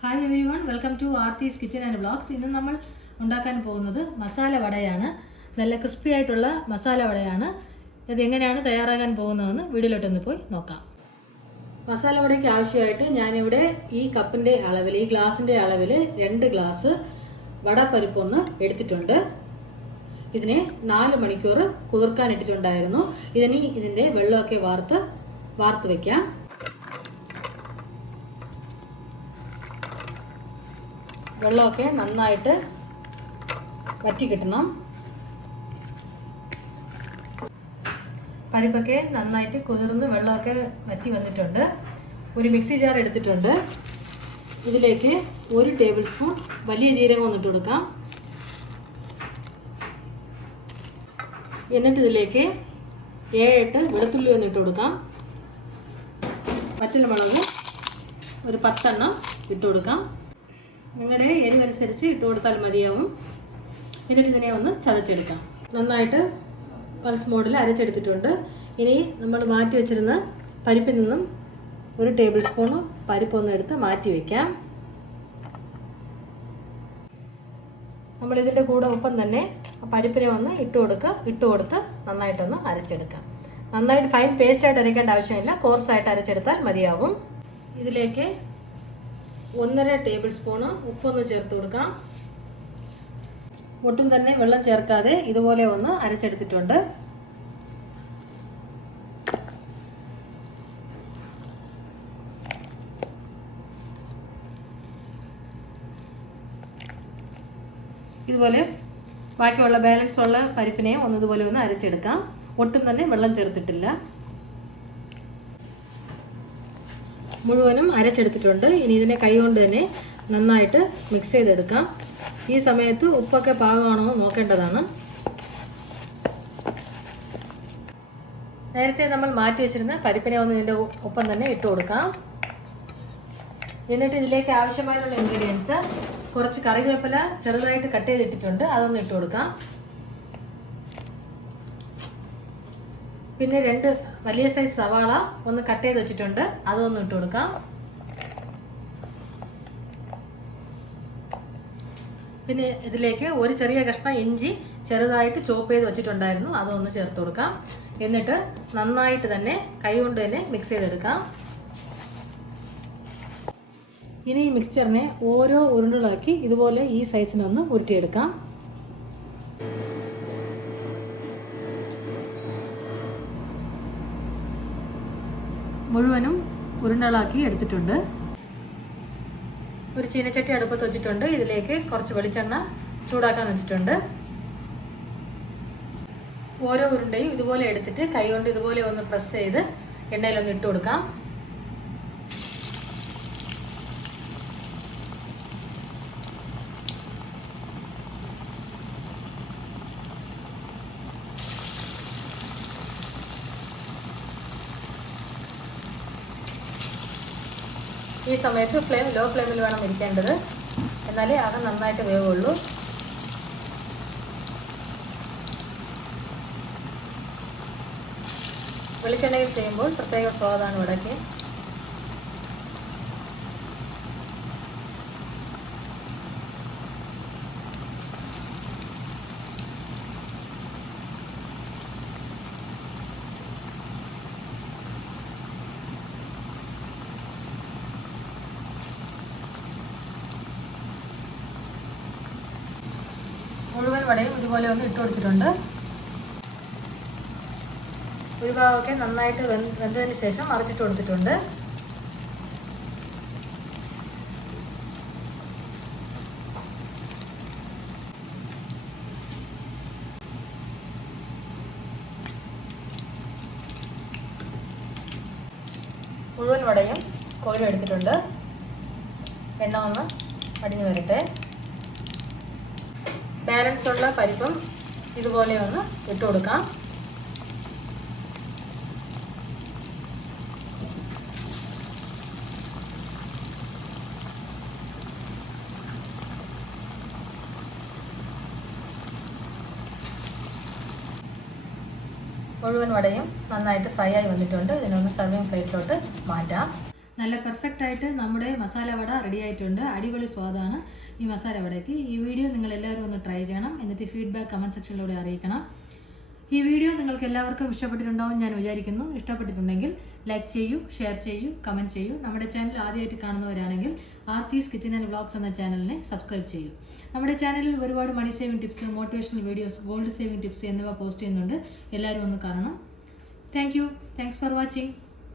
Hi everyone, welcome to Aarthi's kitchen and vlogs. ഇന്ന് നമ്മൾ ഉണ്ടാക്കാൻ പോകുന്നത് മസാല വടയാണ്. നല്ല ക്രിസ്പി ആയിട്ടുള്ള മസാല വടയാണ്. ഇത് എങ്ങനെയാണ് തയ്യാറാക്കാൻ പോകുന്നതെന്ന് വീഡിയോയിലോട്ടൊന്ന് പോയി നോക്കാം. മസാല വടയ്ക്ക് ആവശ്യമായിട്ട് ഞാനിവിടെ ഈ കപ്പിൻ്റെ അളവിൽ, ഈ ഗ്ലാസിൻ്റെ അളവിൽ 2 ഗ്ലാസ് വടപ്പരിപ്പൊന്ന് എടുത്തിട്ടുണ്ട്. ഇതിനെ 4 മണിക്കൂർ കുതിർക്കാൻ ഇട്ടിട്ടുണ്ടായിരുന്നു. ഇതിൻ്റെ വെള്ളമൊക്കെ വാർത്ത് വയ്ക്കാം. വെള്ളമൊക്കെ നന്നായിട്ട് വറ്റി കിട്ടണം. പരിപ്പൊക്കെ നന്നായിട്ട് കുതിർന്ന് വെള്ളമൊക്കെ വറ്റി വന്നിട്ടുണ്ട്. ഒരു മിക്സി ജാർ എടുത്തിട്ടുണ്ട്. ഇതിലേക്ക് 1 ടേബിൾ സ്പൂൺ വലിയ ജീരകം ഒന്നിട്ട് കൊടുക്കാം. എന്നിട്ട് ഇതിലേക്ക് 7-8 വെളുത്തുള്ളി ഒന്നിട്ട് കൊടുക്കാം. പച്ചമുളക് ഒരു 10 എണ്ണം ഇട്ട് കൊടുക്കാം. നിങ്ങളുടെ എരിവനുസരിച്ച് ഇട്ട് കൊടുത്താൽ മതിയാവും. എന്നിട്ട് ഇതിനെ ഒന്ന് ചതച്ചെടുക്കാം. നന്നായിട്ട് പൾസ് മോഡിൽ അരച്ചെടുത്തിട്ടുണ്ട്. ഇനി നമ്മൾ മാറ്റി വെച്ചിരുന്ന പരിപ്പിൽ നിന്നും 1 ടേബിൾ സ്പൂൺ പരിപ്പൊന്ന് എടുത്ത് മാറ്റി വയ്ക്കാം. നമ്മളിതിൻ്റെ കൂടെ ഒപ്പം തന്നെ പരിപ്പിനെ ഒന്ന് ഇട്ട് കൊടുത്ത് നന്നായിട്ടൊന്ന് അരച്ചെടുക്കാം. നന്നായിട്ട് ഫൈൻ പേസ്റ്റായിട്ട് അരയ്ക്കേണ്ട ആവശ്യമില്ല, കോഴ്സായിട്ട് അരച്ചെടുത്താൽ മതിയാവും. ഇതിലേക്ക് 1.5 ടേബിൾ സ്പൂണ് ഉപ്പൊന്ന് ചേർത്ത് കൊടുക്കാം. ഒട്ടും തന്നെ വെള്ളം ചേർക്കാതെ ഇതുപോലെ ഒന്ന് അരച്ചെടുത്തിട്ടുണ്ട്. ഇതുപോലെ ബാക്കിയുള്ള ബാലൻസ് ഉള്ള പരിപ്പിനെയും ഇതുപോലെ ഒന്ന് അരച്ചെടുക്കാം. ഒട്ടും തന്നെ വെള്ളം ചേർത്തിട്ടില്ല. മുഴുവനും അരച്ചെടുത്തിട്ടുണ്ട്. ഇനി ഇതിനെ കൈകൊണ്ട് തന്നെ നന്നായിട്ട് മിക്സ് ചെയ്തെടുക്കാം. ഈ സമയത്ത് ഉപ്പൊക്കെ പാകമാണോ എന്ന് നോക്കേണ്ടതാണ്. നേരത്തെ നമ്മൾ മാറ്റി വെച്ചിരുന്ന പരിപ്പിനെ ഒന്ന് ഇതിൻ്റെ ഒപ്പം തന്നെ ഇട്ട് കൊടുക്കാം. എന്നിട്ട് ഇതിലേക്ക് ആവശ്യമായിട്ടുള്ള ഇൻഗ്രീഡിയൻസ്, കുറച്ച് കറിവേപ്പില ചെറുതായിട്ട് കട്ട് ചെയ്തിട്ടിട്ടുണ്ട്, അതൊന്ന് ഇട്ട് കൊടുക്കാം. പിന്നെ 2 വലിയ സൈസ് സവാള ഒന്ന് കട്ട് ചെയ്ത് വെച്ചിട്ടുണ്ട്, അതൊന്ന് ഇട്ട് കൊടുക്കാം. പിന്നെ ഇതിലേക്ക് ഒരു ചെറിയ കഷ്ണം ഇഞ്ചി ചെറുതായിട്ട് ചോപ്പ് ചെയ്ത് വെച്ചിട്ടുണ്ടായിരുന്നു, അതൊന്ന് ചേർത്ത് കൊടുക്കാം. എന്നിട്ട് നന്നായിട്ട് തന്നെ കൈകൊണ്ട് തന്നെ മിക്സ് ചെയ്തെടുക്കാം. ഇനി ഈ മിക്സ്ചറിനെ ഓരോ ഉരുണ്ടുകളാക്കി ഇതുപോലെ ഈ സൈസിനൊന്ന് ഉരുട്ടിയെടുക്കാം. മുഴുവനും ഉരുണ്ടകളാക്കി എടുത്തിട്ടുണ്ട്. ഒരു ചീനച്ചട്ടി അടുപ്പത്ത് വെച്ചിട്ടുണ്ട്. ഇതിലേക്ക് കുറച്ച് വെളിച്ചെണ്ണ ചൂടാക്കാൻ വെച്ചിട്ടുണ്ട്. ഓരോ ഉരുണ്ടയും ഇതുപോലെ എടുത്തിട്ട് കൈകൊണ്ട് ഇതുപോലെ ഒന്ന് പ്രസ് ചെയ്ത് എണ്ണയിലൊന്ന് ഇട്ട് കൊടുക്കാം. ഈ സമയത്ത് ലോ ഫ്ലെയിമിൽ വേണം ഇരിക്കേണ്ടത്, എന്നാലേ അത് നന്നായിട്ട് വേവുള്ളൂ. വെളിച്ചെണ്ണയിൽ ചെയ്യുമ്പോൾ പ്രത്യേക സ്വാദാണ് വടയ്ക്ക്. മുഴുവൻ വടയും ഇതുപോലെ ഒന്ന് ഇട്ട് കൊടുത്തിട്ടുണ്ട്. ഒരു ഭാഗമൊക്കെ നന്നായിട്ട് വെന്തതിന് ശേഷം മറിച്ചിട്ട് കൊടുത്തിട്ടുണ്ട്. മുഴുവൻ വടയും കോരിയെടുത്തിട്ടുണ്ട്. എണ്ണ ഒന്ന് അടിഞ്ഞു വരട്ടെ. ബാലൻസ് ഉള്ള പരിപ്പും ഇതുപോലെ ഒന്ന് ഇട്ട് കൊടുക്കാം. മുഴുവൻ വടയും നന്നായിട്ട് ഫ്രൈ ആയി വന്നിട്ടുണ്ട്. ഇതിനൊന്ന് സർവിങ് പ്ലേറ്റിലോട്ട് മാറ്റാം. നല്ല പെർഫെക്റ്റ് ആയിട്ട് നമ്മുടെ മസാല വട റെഡി ആയിട്ടുണ്ട്. അടിപൊളി സ്വാദാണ് ഈ മസാല വടയ്ക്ക്. ഈ വീഡിയോ നിങ്ങൾ എല്ലാവരും ഒന്ന് ട്രൈ ചെയ്യണം. എന്നിട്ട് ഫീഡ്ബാക്ക് കമൻറ്റ് സെക്ഷനിലൂടെ അറിയിക്കണം. ഈ വീഡിയോ നിങ്ങൾക്ക് എല്ലാവർക്കും ഇഷ്ടപ്പെട്ടിട്ടുണ്ടാവും ഞാൻ വിചാരിക്കുന്നു. ഇഷ്ടപ്പെട്ടിട്ടുണ്ടെങ്കിൽ ലൈക്ക് ചെയ്യൂ, ഷെയർ ചെയ്യൂ, കമൻറ്റ് ചെയ്യൂ. നമ്മുടെ ചാനൽ ആദ്യമായിട്ട് കാണുന്നവരാണെങ്കിൽ ആർത്തീസ് കിച്ചൻ ആൻഡ് വ്ളോഗ്സ് എന്ന ചാനലിനെ സബ്സ്ക്രൈബ് ചെയ്യൂ. നമ്മുടെ ചാനലിൽ ഒരുപാട് money saving tips, motivational videos, gold saving tips എന്നിവ പോസ്റ്റ് ചെയ്യുന്നുണ്ട്. എല്ലാവരും ഒന്ന് കാണണം. Thanks for watching.